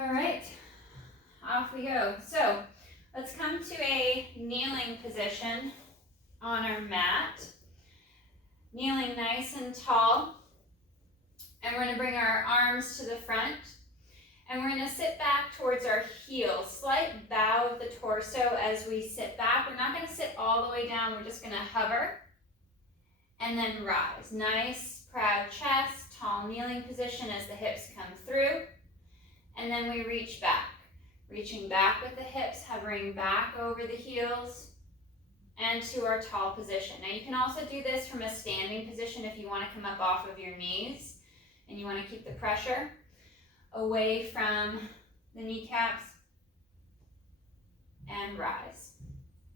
All right, off we go. So let's come to a kneeling position on our mat. Kneeling nice and tall. And we're going to bring our arms to the front. And we're going to sit back towards our heels. Slight bow of the torso as we sit back. We're not going to sit all the way down. We're just going to hover. And then rise. Nice, proud chest, tall kneeling position as the hips come through. And then we reach back. Reaching back with the hips, hovering back over the heels and to our tall position. Now you can also do this from a standing position if you want to come up off of your knees and you want to keep the pressure away from the kneecaps. And rise.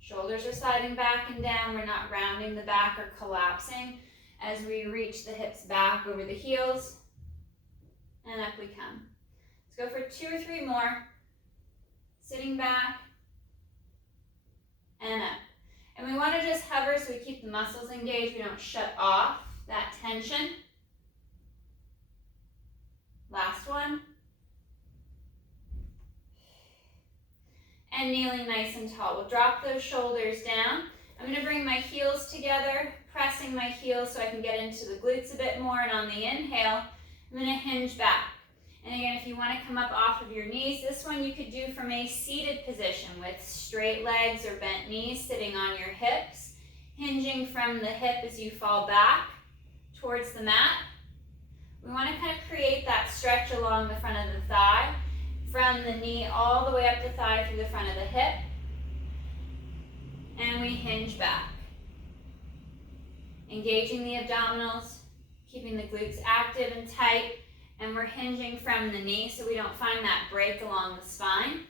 Shoulders are sliding back and down. We're not rounding the back or collapsing as we reach the hips back over the heels. And up we come. Let's go for 2 or 3 more. Sitting back and up. And we want to just hover so we keep the muscles engaged. We don't shut off that tension. Last one. And kneeling nice and tall. We'll drop those shoulders down. I'm going to bring my heels together, pressing my heels so I can get into the glutes a bit more. And on the inhale, I'm going to hinge back. And again, if you want to come up off of your knees, this one you could do from a seated position with straight legs or bent knees sitting on your hips, hinging from the hip as you fall back towards the mat. We want to kind of create that stretch along the front of the thigh, from the knee all the way up the thigh through the front of the hip. And we hinge back. Engaging the abdominals, keeping the glutes active and tight. And we're hinging from the knee so we don't find that break along the spine.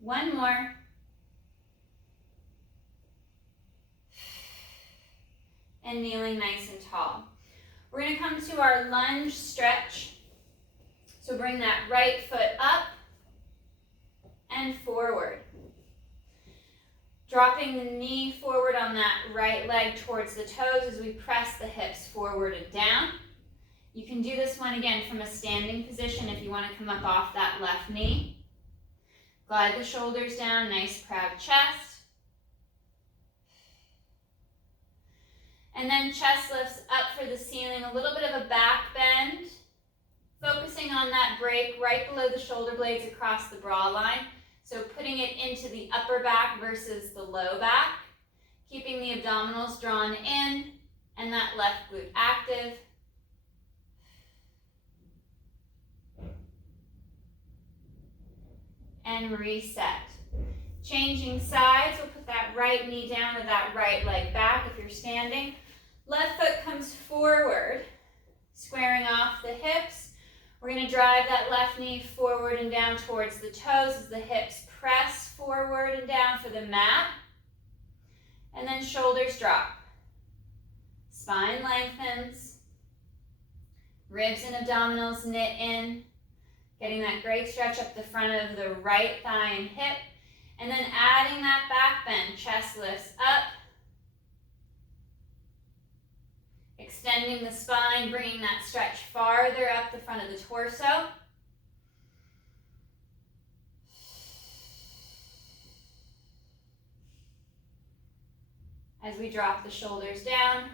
One more. And kneeling nice and tall. We're going to come to our lunge stretch. So bring that right foot up and forward. Dropping the knee forward on that right leg towards the toes as we press the hips forward and down. You can do this one again from a standing position if you want to come up off that left knee. Glide the shoulders down, nice proud chest. And then chest lifts up for the ceiling, a little bit of a back bend. Focusing on that break right below the shoulder blades across the bra line. So putting it into the upper back versus the low back. Keeping the abdominals drawn in and that left glute active. And reset. Changing sides, we'll put that right knee down to that right leg back if you're standing. Left foot comes forward, squaring off the hips. We're going to drive that left knee forward and down towards the toes as the hips press forward and down for the mat. And then shoulders drop. Spine lengthens. Ribs and abdominals knit in. Getting that great stretch up the front of the right thigh and hip. And then adding that back bend. Chest lifts up. Extending the spine, bringing that stretch farther up the front of the torso. As we drop the shoulders down.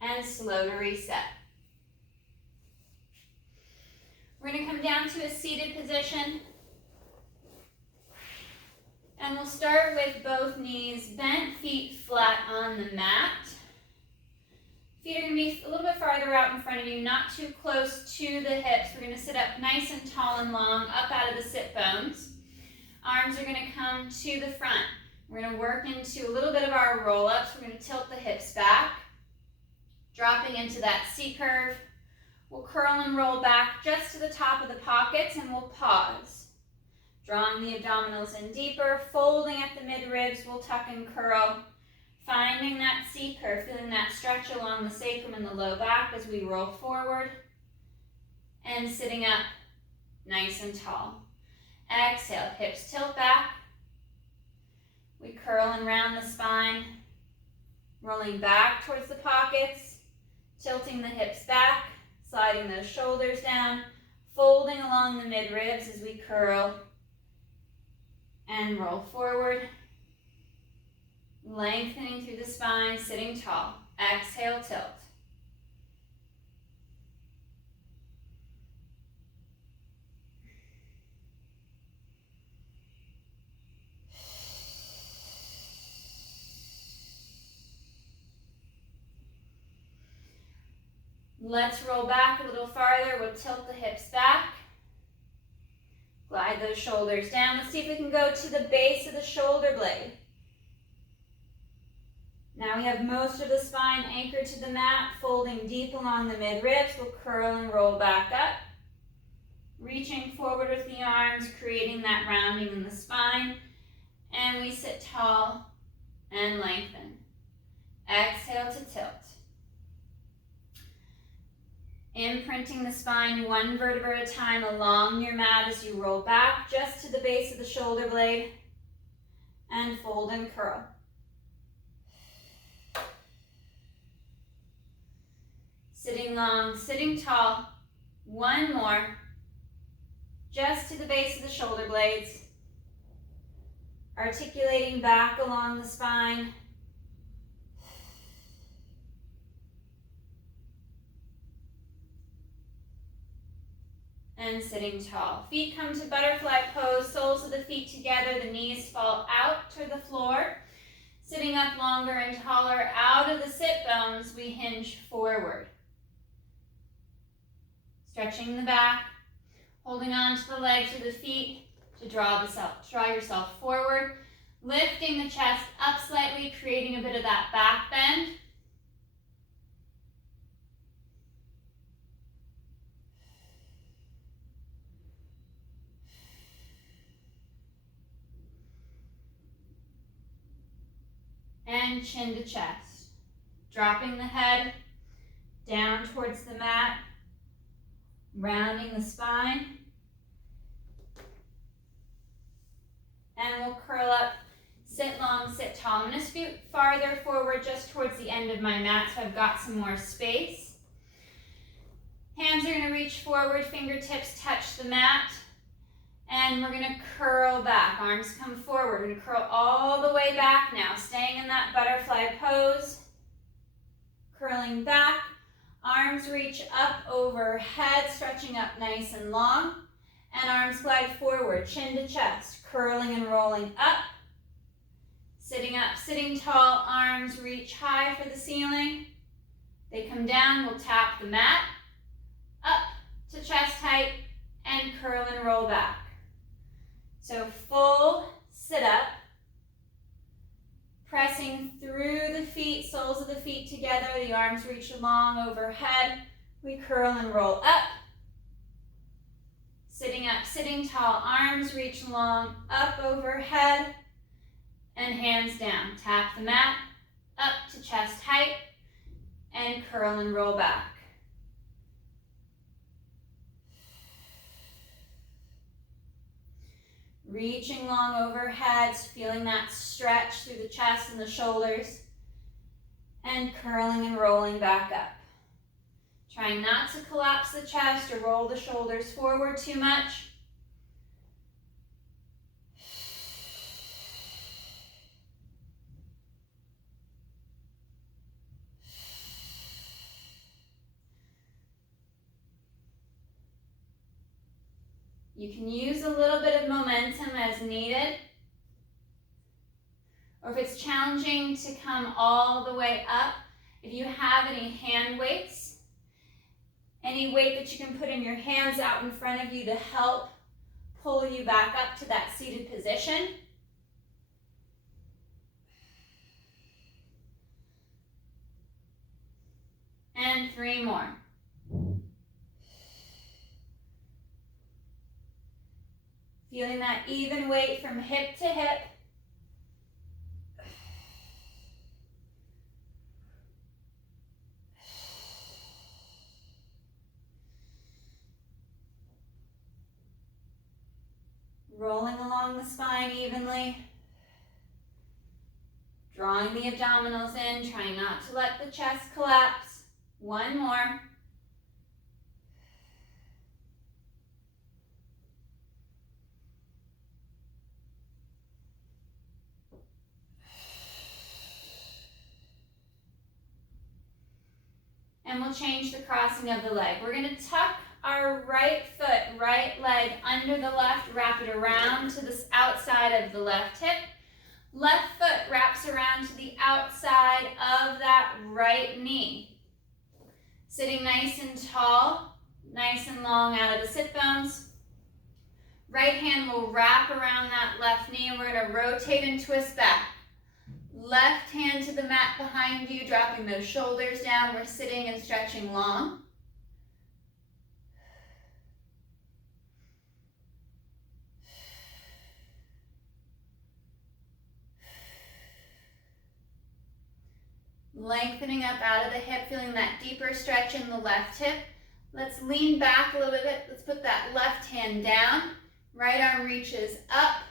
And slow to reset. We're going to come down to a seated position. And we'll start with both knees bent, feet flat on the mat. Feet are going to be a little bit farther out in front of you, not too close to the hips. We're going to sit up nice and tall and long, up out of the sit bones. Arms are going to come to the front. We're going to work into a little bit of our roll-ups. We're going to tilt the hips back, dropping into that C curve. We'll curl and roll back just to the top of the pockets, and we'll pause. Drawing the abdominals in deeper, folding at the mid-ribs, we'll tuck and curl. Finding that C curve, feeling that stretch along the sacrum and the low back as we roll forward. And sitting up nice and tall. Exhale, hips tilt back. We curling around the spine, rolling back towards the pockets, tilting the hips back, sliding those shoulders down, folding along the mid-ribs as we curl and roll forward, lengthening through the spine, sitting tall. Exhale, tilt. Let's roll back a little farther. We'll tilt the hips back. Glide those shoulders down. Let's see if we can go to the base of the shoulder blade. Now we have most of the spine anchored to the mat, folding deep along the mid-ribs. We'll curl and roll back up. Reaching forward with the arms, creating that rounding in the spine. And we sit tall and lengthen. Exhale to tilt. Imprinting the spine one vertebra at a time along your mat as you roll back just to the base of the shoulder blade. And fold and curl. Sitting long, sitting tall. One more. Just to the base of the shoulder blades. Articulating back along the spine. And sitting tall. Feet come to butterfly pose, soles of the feet together, the knees fall out to the floor. Sitting up longer and taller, out of the sit bones, we hinge forward. Stretching the back, holding on to the legs or the feet to draw yourself forward. Lifting the chest up slightly, creating a bit of that back bend. And chin to chest. Dropping the head down towards the mat. Rounding the spine. And we'll curl up, sit long, sit tall. I'm going to scoot farther forward just towards the end of my mat so I've got some more space. Hands are going to reach forward, fingertips touch the mat. And we're going to curl back. Arms come forward. We're going to curl all the way back now, staying in that butterfly pose. Curling back. Arms reach up overhead, stretching up nice and long. And arms glide forward, chin to chest, curling and rolling up. Sitting up, sitting tall, arms reach high for the ceiling. They come down, we'll tap the mat. Up to chest height and curl and roll back. So full sit up. Pressing through the feet, soles of the feet together, the arms reach long overhead. We curl and roll up. Sitting up, sitting tall, arms reach long up overhead. And hands down. Tap the mat, up to chest height, and curl and roll back. Reaching long overhead, feeling that stretch through the chest and the shoulders, and curling and rolling back up. Trying not to collapse the chest or roll the shoulders forward too much. You can use a little bit of momentum as needed. Or if it's challenging to come all the way up, if you have any hand weights, any weight that you can put in your hands out in front of you to help pull you back up to that seated position. And 3 more. Feeling that even weight from hip to hip. Rolling along the spine evenly. Drawing the abdominals in, trying not to let the chest collapse. One more. And we'll change the crossing of the leg. We're going to tuck our right foot, right leg under the left, wrap it around to the outside of the left hip. Left foot wraps around to the outside of that right knee. Sitting nice and tall, nice and long out of the sit bones. Right hand will wrap around that left knee and we're going to rotate and twist back. Left hand to the mat behind you, dropping those shoulders down. We're sitting and stretching long. Lengthening up out of the hip, feeling that deeper stretch in the left hip. Let's lean back a little bit. Let's put that left hand down. Right arm reaches up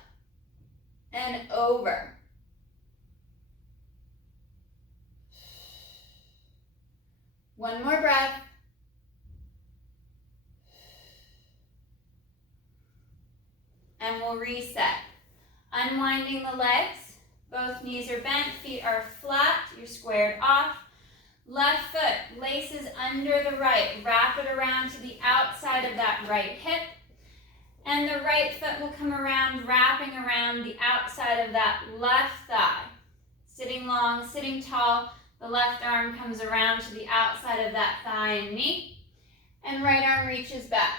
and over. One more breath. And we'll reset. Unwinding the legs. Both knees are bent, feet are flat, you're squared off. Left foot laces under the right. Wrap it around to the outside of that right hip. And the right foot will come around, wrapping around the outside of that left thigh. Sitting long, sitting tall. The left arm comes around to the outside of that thigh and knee. And right arm reaches back.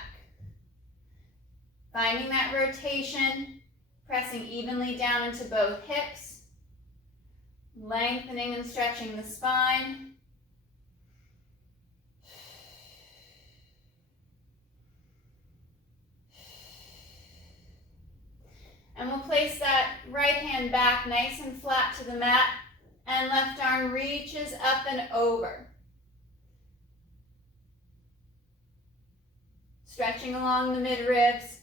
Finding that rotation, pressing evenly down into both hips. Lengthening and stretching the spine. And we'll place that right hand back nice and flat to the mat. And left arm reaches up and over. Stretching along the mid-ribs.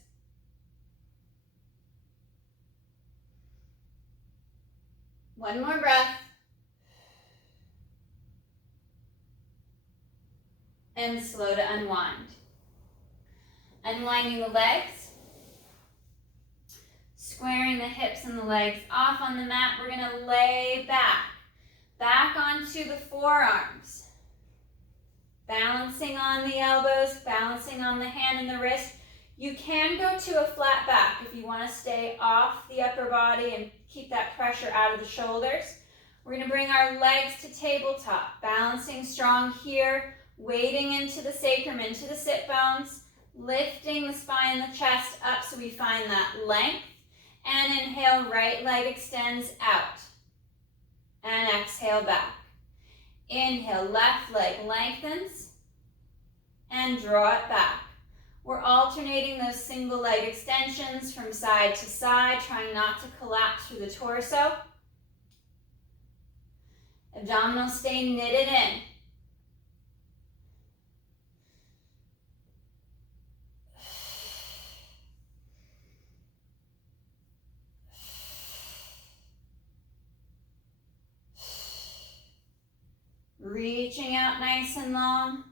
One more breath. And slow to unwind. Unwinding the legs. Squaring the hips and the legs off on the mat. We're going to lay back. Back onto the forearms. Balancing on the elbows, balancing on the hand and the wrist. You can go to a flat back if you want to stay off the upper body and keep that pressure out of the shoulders. We're going to bring our legs to tabletop, balancing strong here, weighting into the sacrum, into the sit bones, lifting the spine and the chest up so we find that length. And inhale, right leg extends out. And exhale back. Inhale, left leg lengthens. And draw it back. We're alternating those single leg extensions from side to side, trying not to collapse through the torso. Abdominals stay knitted in. Reaching out nice and long.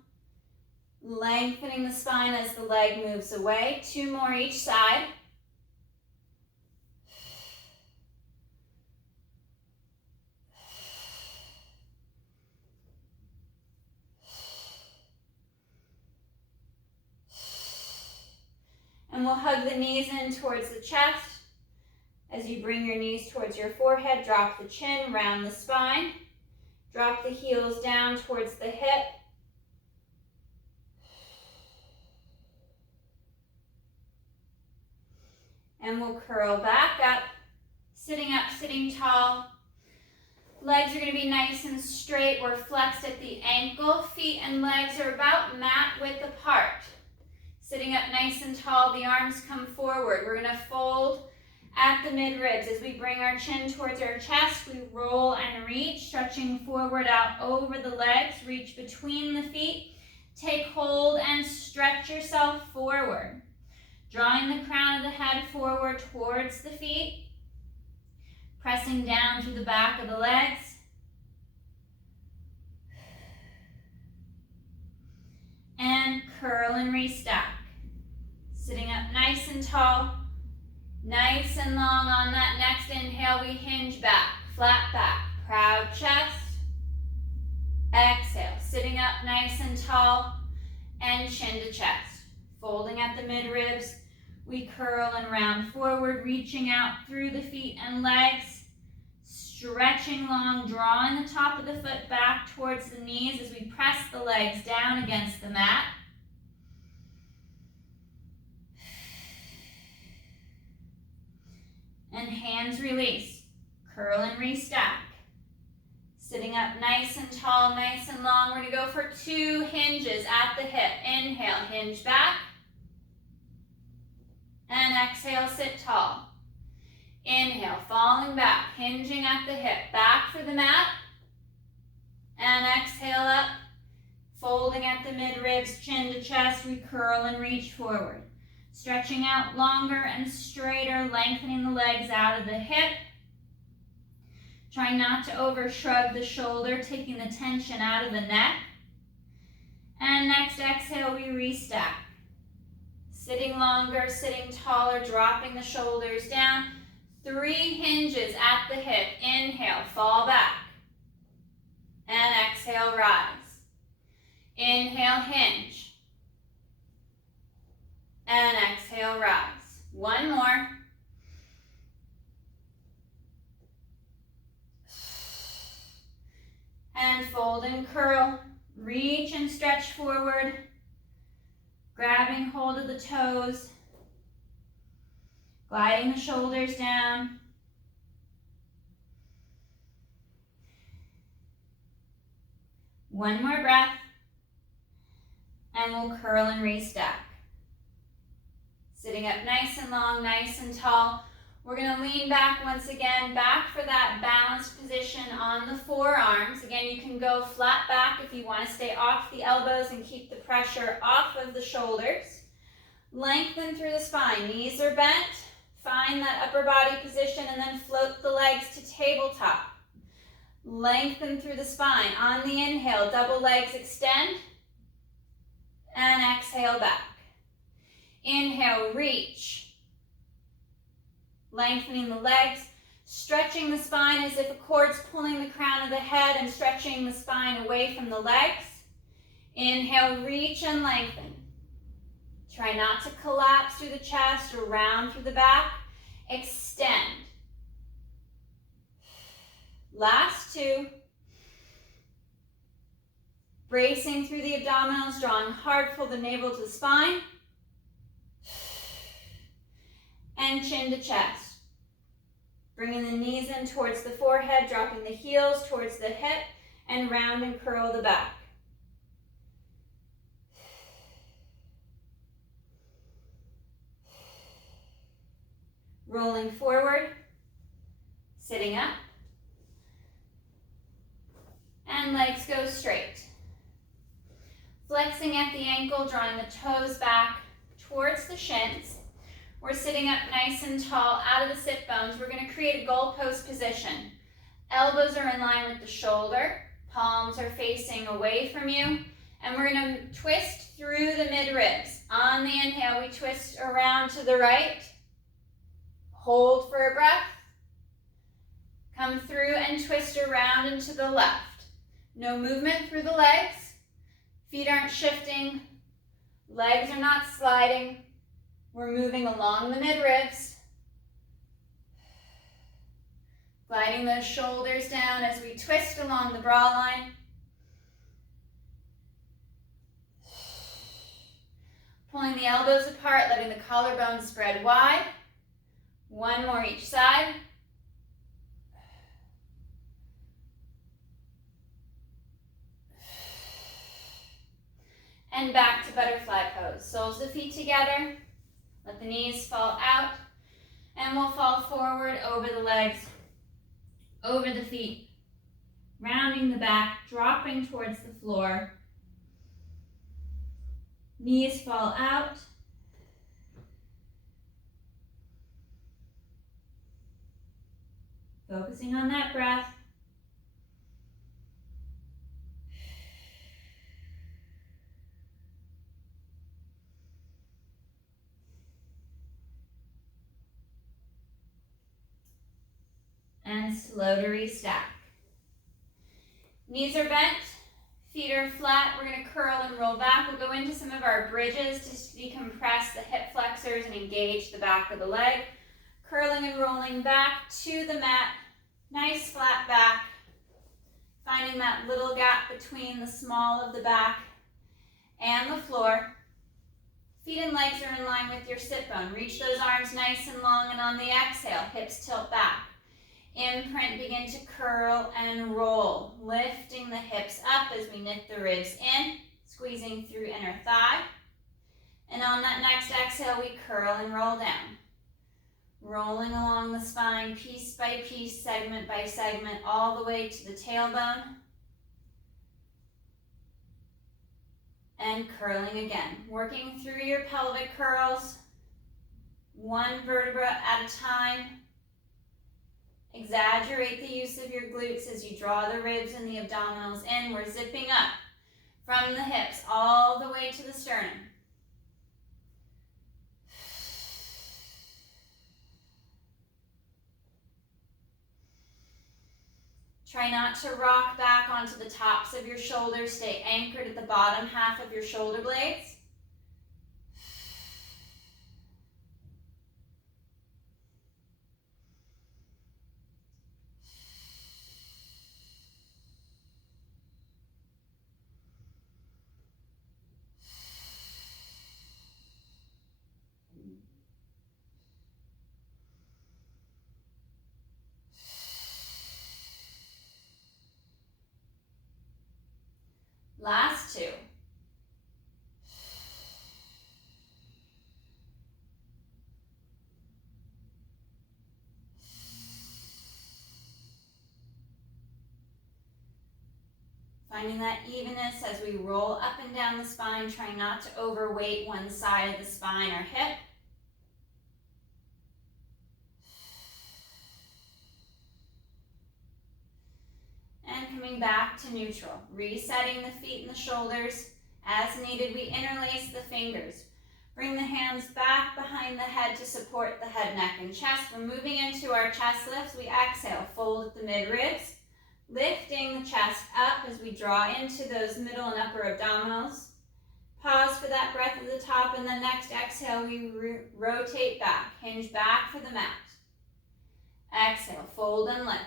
Lengthening the spine as the leg moves away. 2 more each side. And we'll hug the knees in towards the chest. As you bring your knees towards your forehead, drop the chin, round the spine. Drop the heels down towards the hip. And we'll curl back up, sitting up, sitting tall. Legs are going to be nice and straight. We're flexed at the ankle. Feet and legs are about mat width apart. Sitting up nice and tall, the arms come forward. We're going to fold at the mid-ribs. As we bring our chin towards our chest, we roll and reach, stretching forward out over the legs. Reach between the feet. Take hold and stretch yourself forward. Drawing the crown of the head forward towards the feet. Pressing down through the back of the legs. And curl and restack. Sitting up nice and tall, nice and long. On that next inhale, we hinge back, flat back, proud chest. Exhale, sitting up nice and tall and chin to chest. Folding at the mid-ribs, we curl and round forward, reaching out through the feet and legs, stretching long, drawing the top of the foot back towards the knees as we press the legs down against the mat. And hands release, curl and restack. Sitting up nice and tall, nice and long. We're going to go for 2 hinges at the hip. Inhale, hinge back. And exhale, sit tall. Inhale, falling back, hinging at the hip. Back for the mat. And exhale up, folding at the mid-ribs, chin to chest. We curl and reach forward. Stretching out longer and straighter, lengthening the legs out of the hip. Trying not to over shrug the shoulder, taking the tension out of the neck. And next exhale, we restack. Sitting longer, sitting taller, dropping the shoulders down. 3 hinges at the hip. Inhale, fall back. And exhale, rise. Inhale, hinge. And exhale, rise. 1 more. And fold and curl. Reach and stretch forward. Grabbing hold of the toes. Gliding the shoulders down. One more breath. And we'll curl and restack. Sitting up nice and long, nice and tall. We're going to lean back once again, back for that balanced position on the forearms. Again, you can go flat back if you want to stay off the elbows and keep the pressure off of the shoulders. Lengthen through the spine. Knees are bent. Find that upper body position and then float the legs to tabletop. Lengthen through the spine. On the inhale, double legs extend. And exhale back. Inhale, reach. Lengthening the legs, stretching the spine as if a cord's pulling the crown of the head and stretching the spine away from the legs. Inhale, reach and lengthen. Try not to collapse through the chest or round through the back. Extend. Last 2. Bracing through the abdominals, drawing hard, pull the navel to the spine. And chin to chest. Bringing the knees in towards the forehead, dropping the heels towards the hip, and round and curl the back. Rolling forward, sitting up, and legs go straight. Flexing at the ankle, drawing the toes back towards the shins. We're sitting up nice and tall, out of the sit bones. We're going to create a goalpost position. Elbows are in line with the shoulder. Palms are facing away from you. And we're going to twist through the mid-ribs. On the inhale, we twist around to the right. Hold for a breath. Come through and twist around and to the left. No movement through the legs. Feet aren't shifting. Legs are not sliding. We're moving along the mid-ribs. Gliding those shoulders down as we twist along the bra line. Pulling the elbows apart, letting the collarbone spread wide. 1 more each side. And back to butterfly pose. Soles of feet together. Let the knees fall out. And we'll fall forward over the legs, over the feet. Rounding the back, dropping towards the floor. Knees fall out. Focusing on that breath. And slow to restack. Knees are bent, feet are flat. We're going to curl and roll back. We'll go into some of our bridges to decompress the hip flexors and engage the back of the leg. Curling and rolling back to the mat. Nice flat back. Finding that little gap between the small of the back and the floor. Feet and legs are in line with your sit bone. Reach those arms nice and long, and on the exhale, hips tilt back. Imprint, begin to curl and roll, lifting the hips up as we knit the ribs in, squeezing through inner thigh. And on that next exhale, we curl and roll down. Rolling along the spine, piece by piece, segment by segment, all the way to the tailbone. And curling again, working through your pelvic curls, one vertebra at a time. Exaggerate the use of your glutes as you draw the ribs and the abdominals in. We're zipping up from the hips all the way to the sternum. Try not to rock back onto the tops of your shoulders. Stay anchored at the bottom half of your shoulder blades. Last two. Finding that evenness as we roll up and down the spine, trying not to overweight one side of the spine or hip. And coming back to neutral, resetting the feet and the shoulders. As needed, we interlace the fingers. Bring the hands back behind the head to support the head, neck, and chest. We're moving into our chest lifts. We exhale, fold at the mid-ribs, lifting the chest up as we draw into those middle and upper abdominals. Pause for that breath at the top, and the next exhale, we rotate back, hinge back for the mat. Exhale, fold and lift.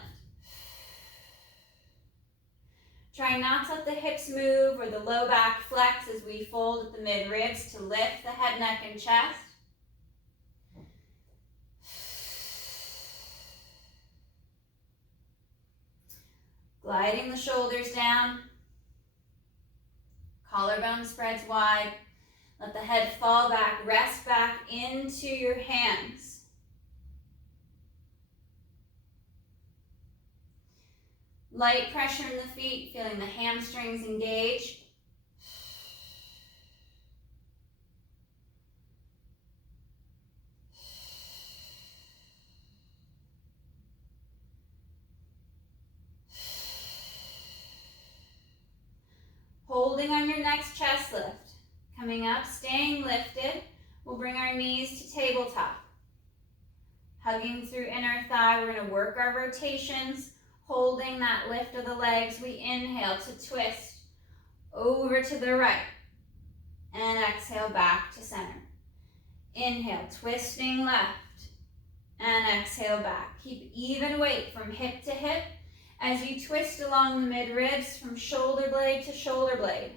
Try not to let the hips move or the low back flex as we fold at the mid-ribs to lift the head, neck, and chest. Gliding the shoulders down. Collarbone spreads wide. Let the head fall back, rest back into your hands. Light pressure in the feet, feeling the hamstrings engage. Holding on your next chest lift. Coming up, staying lifted. We'll bring our knees to tabletop. Hugging through inner thigh, we're going to work our rotations. Holding that lift of the legs, we inhale to twist over to the right. And exhale back to center. Inhale, twisting left. And exhale back. Keep even weight from hip to hip as you twist along the mid-ribs from shoulder blade to shoulder blade.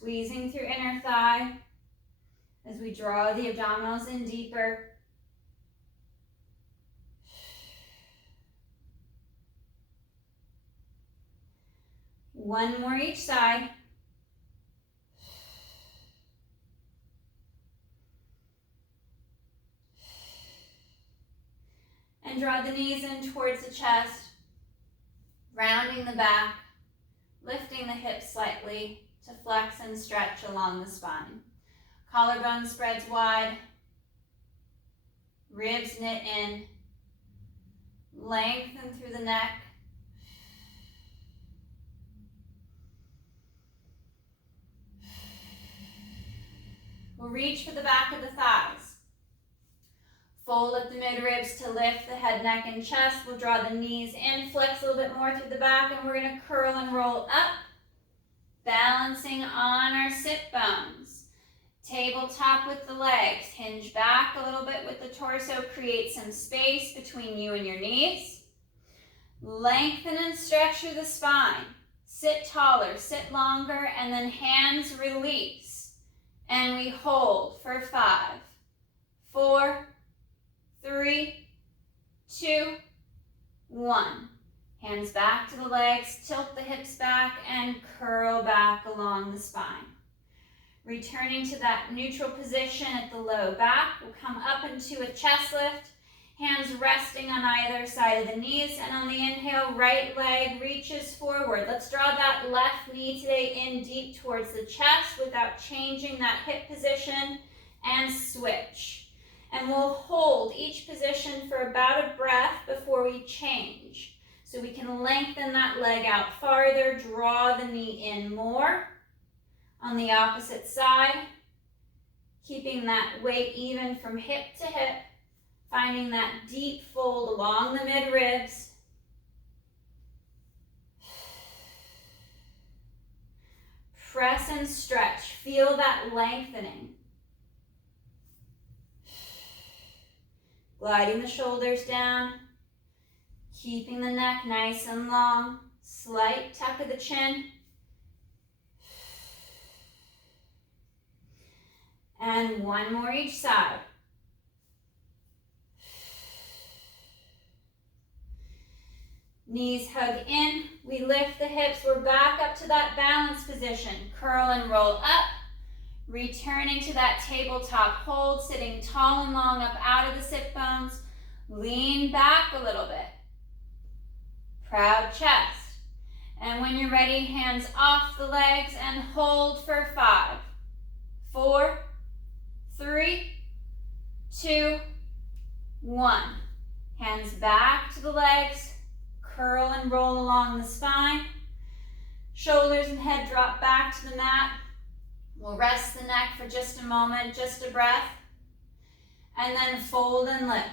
Squeezing through inner thigh as we draw the abdominals in deeper. One more each side. and draw the knees in towards the chest, rounding the back, lifting the hips slightly to flex and stretch along the spine. Collarbone spreads wide, ribs knit in, lengthen through the neck. We'll reach for the back of the thighs. Fold up the midribs to lift the head, neck, and chest. We'll draw the knees in, flex a little bit more through the back, and we're going to curl and roll up, balancing on our sit bones. Tabletop with the legs. Hinge back a little bit with the torso. Create some space between you and your knees. Lengthen and stretch through the spine. Sit taller, sit longer, and then hands release. And we hold for 5, 4, 3, 2, 1. Hands back to the legs, tilt the hips back, and curl back along the spine. Returning to that neutral position at the low back, we'll come up into a chest lift, hands resting on either side of the knees, and on the inhale, right leg reaches forward. Let's draw that left knee today in deep towards the chest without changing that hip position, and switch. And we'll hold each position for about a breath before we change. So we can lengthen that leg out farther, draw the knee in more. On the opposite side, keeping that weight even from hip to hip, finding that deep fold along the midribs. Press and stretch, feel that lengthening. Gliding the shoulders down, keeping the neck nice and long, slight tuck of the chin. And one more each side. Knees hug in, we lift the hips, we're back up to that balance position. Curl and roll up, returning to that tabletop hold, sitting tall and long up out of the sit bones. Lean back a little bit. Proud chest. And when you're ready, hands off the legs and hold for 5, 4, 3, 2, 1. Hands back to the legs, curl and roll along the spine. Shoulders and head drop back to the mat. We'll rest the neck for just a moment, just a breath. And then fold and lift.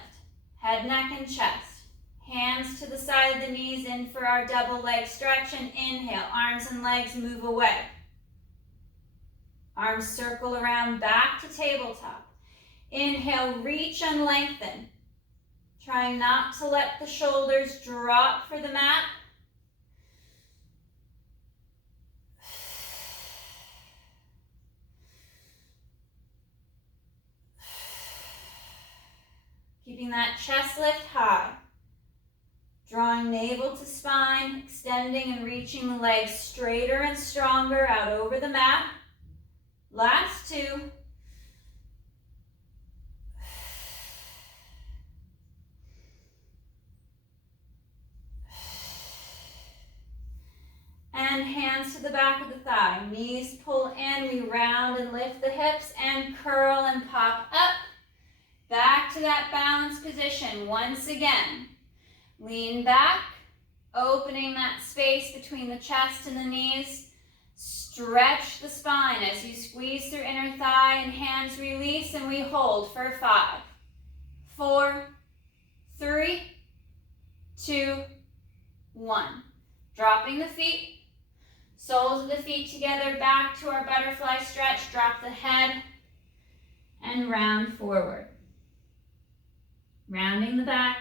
Head, neck, and chest. Hands to the side of the knees in for our double leg stretch, and inhale. Arms and legs move away. Arms circle around back to tabletop. Inhale, reach and lengthen. Trying not to let the shoulders drop for the mat. Keeping that chest lift high. Drawing navel to spine, extending and reaching the legs straighter and stronger out over the mat. Last 2. And hands to the back of the thigh. Knees pull in, we round and lift the hips and curl and pop up. Back to that balanced position once again. Lean back, opening that space between the chest and the knees. Stretch the spine as you squeeze through inner thigh, and hands release, and we hold for 5, 4, 3, 2, 1. Dropping the feet, soles of the feet together, back to our butterfly stretch. Drop the head and round forward. Rounding the back,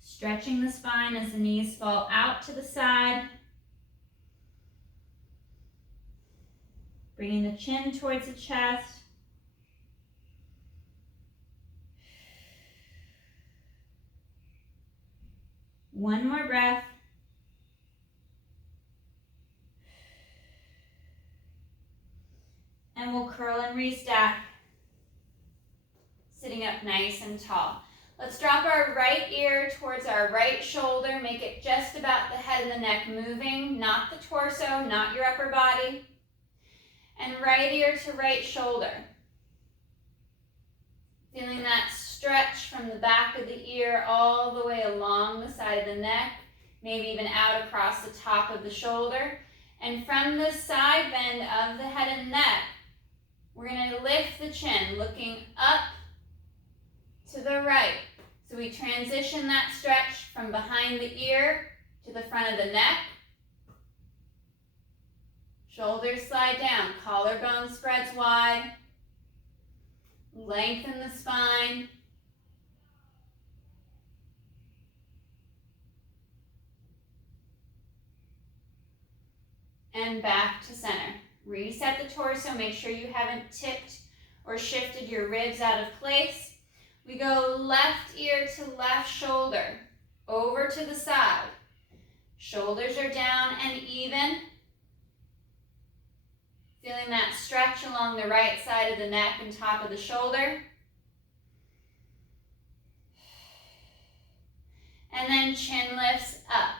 stretching the spine as the knees fall out to the side. Bringing the chin towards the chest. One more breath. And we'll curl and restack. Sitting up nice and tall. Let's drop our right ear towards our right shoulder. Make it just about the head and the neck moving, not the torso, not your upper body. And right ear to right shoulder. Feeling that stretch from the back of the ear all the way along the side of the neck, maybe even out across the top of the shoulder. And from the side bend of the head and neck, we're going to lift the chin, looking up to the right. So we transition that stretch from behind the ear to the front of the neck. Shoulders slide down, collarbone spreads wide. Lengthen the spine. And back to center. Reset the torso. Make sure you haven't tipped or shifted your ribs out of place. We go left ear to left shoulder, over to the side. Shoulders are down and even. Feeling that stretch along the right side of the neck and top of the shoulder. And then chin lifts up.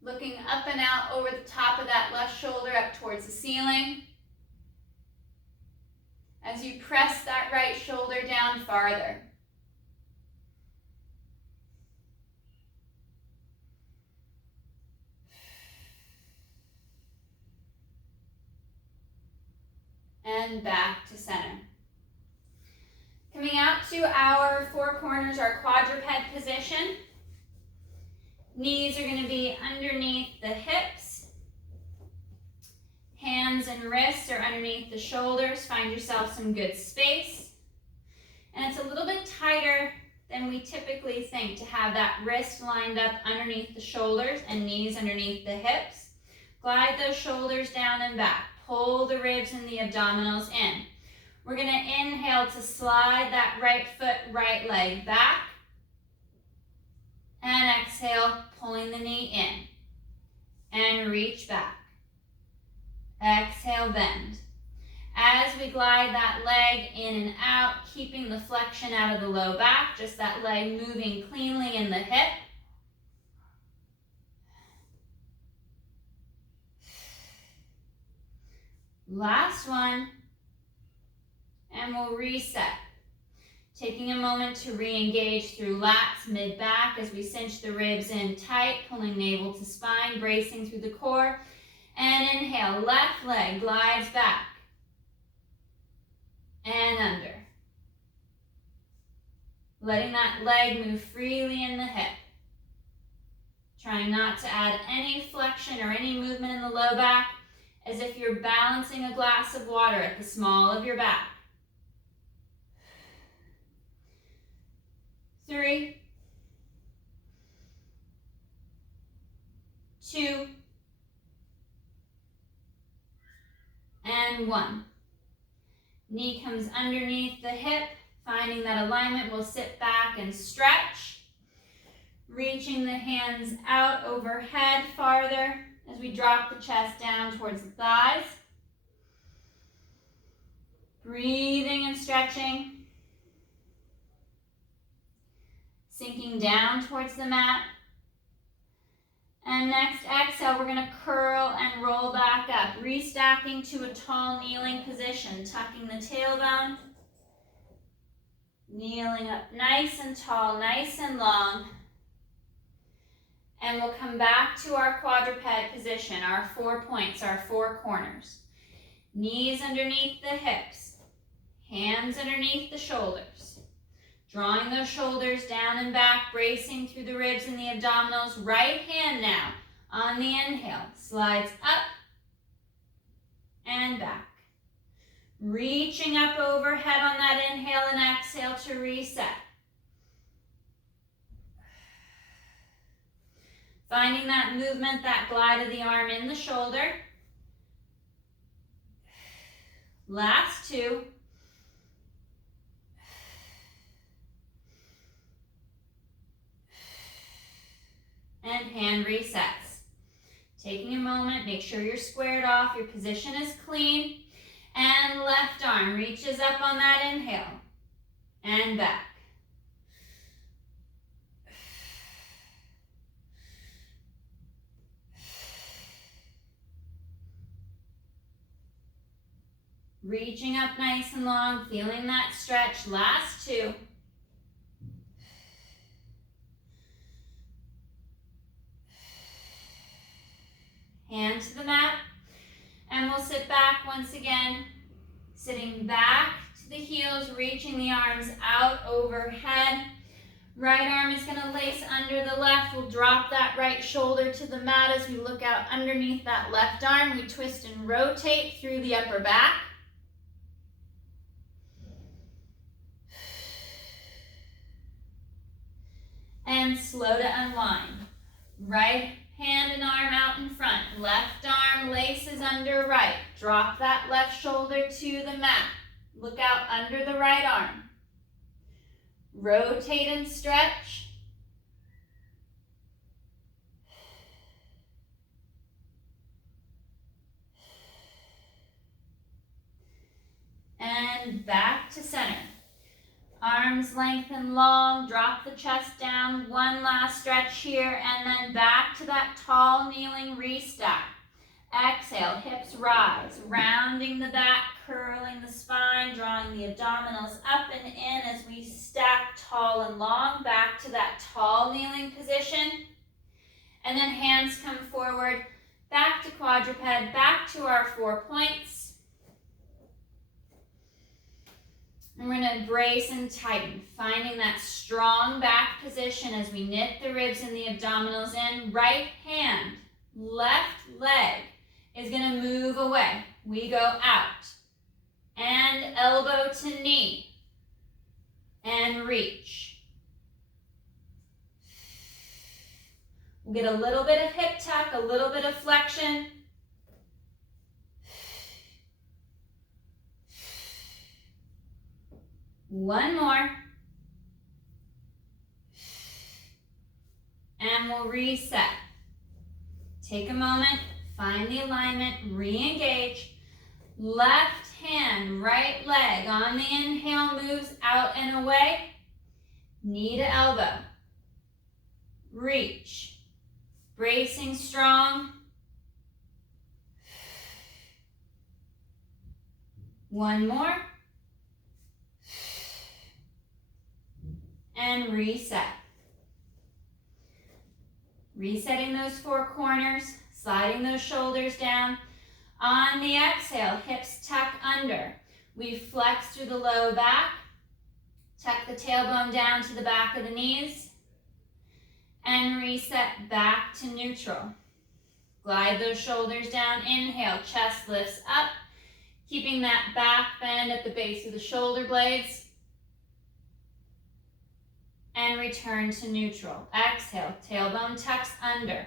Looking up and out over the top of that left shoulder up towards the ceiling. As you press that right shoulder down farther. And back to center. Coming out to our four corners, our quadruped position. Knees are going to be underneath the hips. Hands and wrists are underneath the shoulders. Find yourself some good space. And it's a little bit tighter than we typically think to have that wrist lined up underneath the shoulders and knees underneath the hips. Glide those shoulders down and back. Pull the ribs and the abdominals in. We're going to inhale to slide that right foot, right leg back. And exhale, pulling the knee in. And reach back. Exhale, bend. As we glide that leg in and out, keeping the flexion out of the low back, just that leg moving cleanly in the hip. Last one, and we'll reset. Taking a moment to re-engage through lats, mid-back as we cinch the ribs in tight, pulling navel to spine, bracing through the core. And inhale, left leg glides back and under. Letting that leg move freely in the hip. Trying not to add any flexion or any movement in the low back, as if you're balancing a glass of water at the small of your back. 3, 2, and 1. Knee comes underneath the hip, finding that alignment. We'll sit back and stretch. Reaching the hands out overhead farther as we drop the chest down towards the thighs. Breathing and stretching. Sinking down towards the mat. And next exhale, we're going to curl and roll back up, restacking to a tall kneeling position, tucking the tailbone, kneeling up nice and tall, nice and long. And we'll come back to our quadruped position, our 4 points, our 4 corners. Knees underneath the hips, hands underneath the shoulders. Drawing those shoulders down and back, bracing through the ribs and the abdominals. Right hand now on the inhale slides up and back. Reaching up overhead on that inhale and exhale to reset. Finding that movement, that glide of the arm in the shoulder. Last 2. And hand resets. Taking a moment, make sure you're squared off, your position is clean. And left arm reaches up on that inhale. and back. Reaching up nice and long, feeling that stretch. Last two. Hand to the mat, and we'll sit back once again, sitting back to the heels, reaching the arms out overhead. Right arm is going to lace under the left. We'll drop that right shoulder to the mat as we look out underneath that left arm. We twist and rotate through the upper back. And slow to unwind. Right hand and arm out in front. Left arm laces under right. Drop that left shoulder to the mat. Look out under the right arm. Rotate and stretch. And back to center. Arms lengthen long, drop the chest down, one last stretch here, and then back to that tall kneeling restack. Exhale, hips rise, rounding the back, curling the spine, drawing the abdominals up and in as we stack tall and long, back to that tall kneeling position. And then hands come forward, back to quadruped, back to our 4 points. And we're going to brace and tighten, finding that strong back position as we knit the ribs and the abdominals in. Right hand, left leg is going to move away. We go out. And elbow to knee. And reach. We'll get a little bit of hip tuck, a little bit of flexion. One more. And we'll reset. Take a moment, find the alignment, re-engage. Left hand, right leg on the inhale moves out and away. Knee to elbow. Reach. Bracing strong. One more. And reset. Resetting those 4 corners, sliding those shoulders down. On the exhale, hips tuck under. We flex through the low back. Tuck the tailbone down to the back of the knees. And reset back to neutral. Glide those shoulders down. Inhale, chest lifts up. Keeping that back bend at the base of the shoulder blades. And return to neutral. Exhale, tailbone tucks under.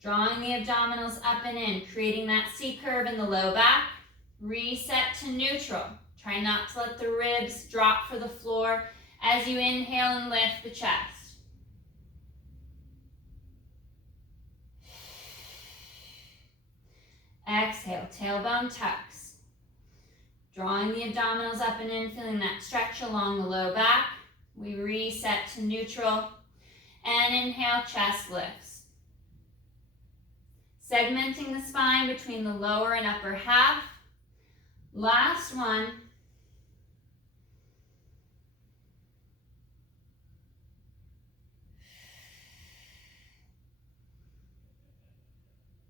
Drawing the abdominals up and in, creating that C curve in the low back. Reset to neutral. Try not to let the ribs drop for the floor as you inhale and lift the chest. Exhale, tailbone tucks. Drawing the abdominals up and in, feeling that stretch along the low back. We reset to neutral and inhale, chest lifts. Segmenting the spine between the lower and upper half. Last one.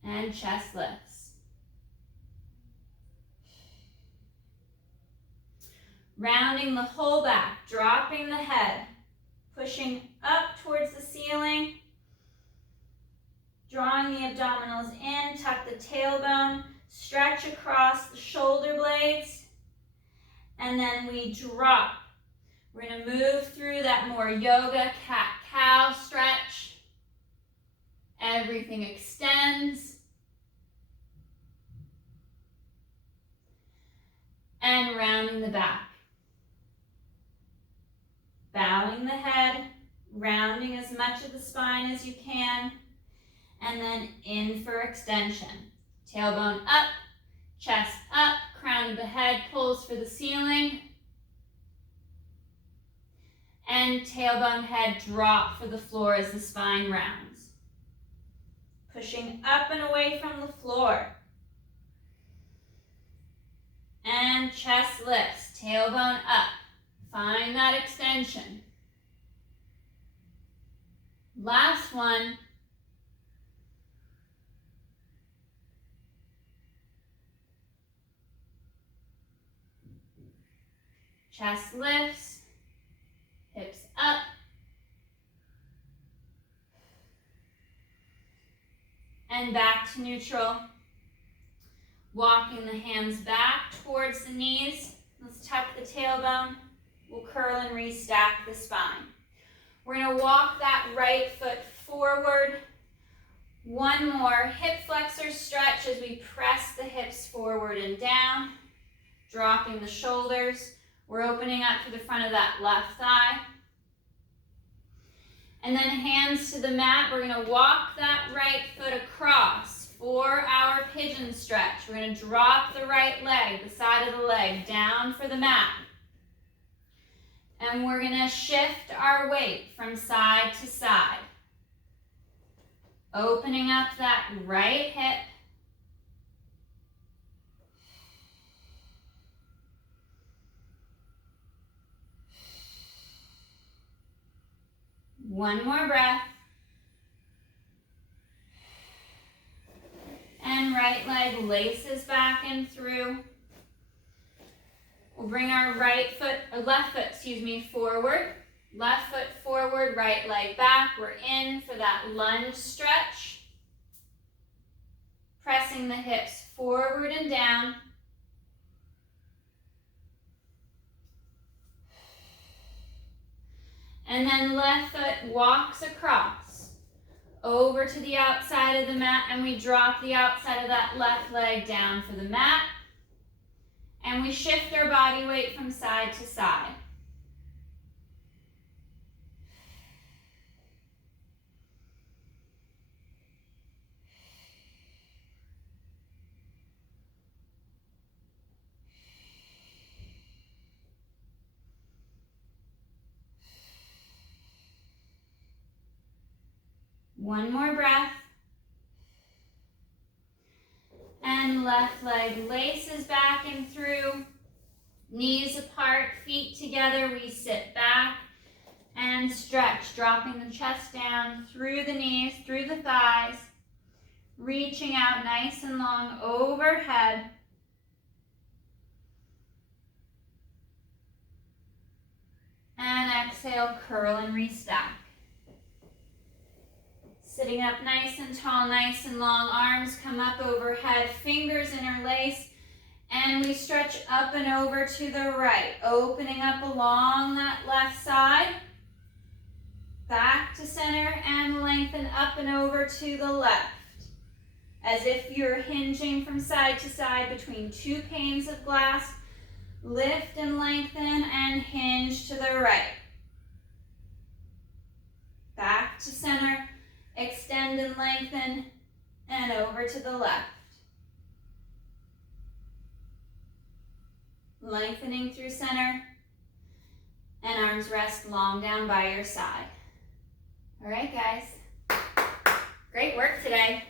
And chest lifts. Rounding the whole back, dropping the head, pushing up towards the ceiling, drawing the abdominals in, tuck the tailbone, stretch across the shoulder blades, and then we drop. We're going to move through that more yoga cat-cow stretch. Everything extends. And rounding the back. Bowing the head, rounding as much of the spine as you can, and then in for extension. Tailbone up, chest up, crown of the head pulls for the ceiling. and tailbone head drop for the floor as the spine rounds. Pushing up and away from the floor. And chest lifts, tailbone up. Find that extension. Last one. Chest lifts, hips up. And back to neutral. Walking the hands back towards the knees. Let's tuck the tailbone. We'll curl and restack the spine. We're going to walk that right foot forward. One more hip flexor stretch as we press the hips forward and down, dropping the shoulders. We're opening up to the front of that left thigh. And then hands to the mat. We're going to walk that right foot across for our pigeon stretch. We're going to drop the right leg, the side of the leg, down for the mat. And we're going to shift our weight from side to side. Opening up that right hip. One more breath. And right leg laces back and through. We'll bring our left foot, forward. Left foot forward, right leg back. We're in for that lunge stretch. Pressing the hips forward and down. And then left foot walks across over to the outside of the mat, and we drop the outside of that left leg down for the mat. And we shift our body weight from side to side. One more breath. And left leg laces back and through. Knees apart, feet together. We sit back and stretch, dropping the chest down through the knees, through the thighs. Reaching out nice and long overhead. And exhale, curl and restack. Sitting up nice and tall, nice and long. Arms come up overhead, fingers interlace, and we stretch up and over to the right, opening up along that left side. Back to center and lengthen up and over to the left. As if you're hinging from side to side between two panes of glass. Lift and lengthen and hinge to the right. Back to center. Extend and lengthen, and over to the left. Lengthening through center, and arms rest long down by your side. All right, guys. Great work today.